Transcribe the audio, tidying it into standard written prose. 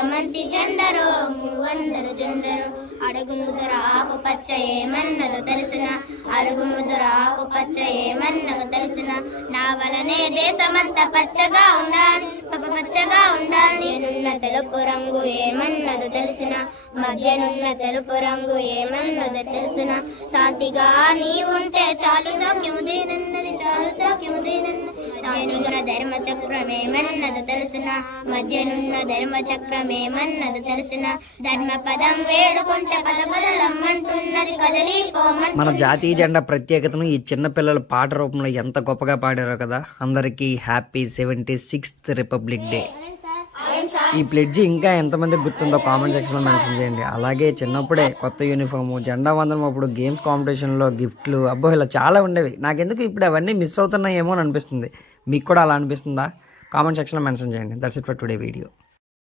చామంతి జెండరో మూవందర జెండరో అడుగు ముద్ర ఆకుపచ్చ ఏమన్నదో తెలిసిన అడుగు ముద్ర ఆకుపచ్చ ఏమన్నదో తెలిసిన నా వలనే దేశమంతా పచ్చగా ఉండాలి పచ్చగా ఉండాలి నేనున్న తెలుపు రంగు ఏమన్నదో తెలిసిన మధ్యనున్న తెలుపు రంగు ఏమన్నదో తెలిసిన శాంతిగా నీ ఉంటే చాలు సౌఖ్యముదేనన్నది చాలు సౌఖ్యముదేనన్నది శాంతిగా ధర్మ చక్రమేమన్నదో తెలిసిన మధ్యనున్న ధర్మ చక్రమేమన్నదో తెలిసిన ధర్మ పదం వేడుకుంటే పద పదలమ్మంటున్నది కదలిపోమన్. మన జాతీయ జెండా ప్రత్యేకతను ఈ చిన్న పిల్లల పాట రూపంలో ఎంత గొప్పగా పాడారో కదా. అందరికీ హ్యాపీ 76th రిపబ్లిక్ డే. ఈ ప్లెడ్జ్ ఇంకా ఎంతమందికి గుర్తుందో కామెంట్ సెక్షన్లో మెన్షన్ చేయండి. అలాగే చిన్నప్పుడే కొత్త యూనిఫాము, జెండా వందనం అప్పుడు గేమ్స్ కాంపిటీషన్లో గిఫ్ట్లు, అబ్బో ఇలా చాలా ఉండేవి. నాకెందుకు ఇప్పుడు అవన్నీ మిస్ అవుతున్నాయేమో అని అనిపిస్తుంది. మీకు కూడా అలా అనిపిస్తుందా? కామెంట్ సెక్షన్లో మెన్షన్ చేయండి. That's it for today video.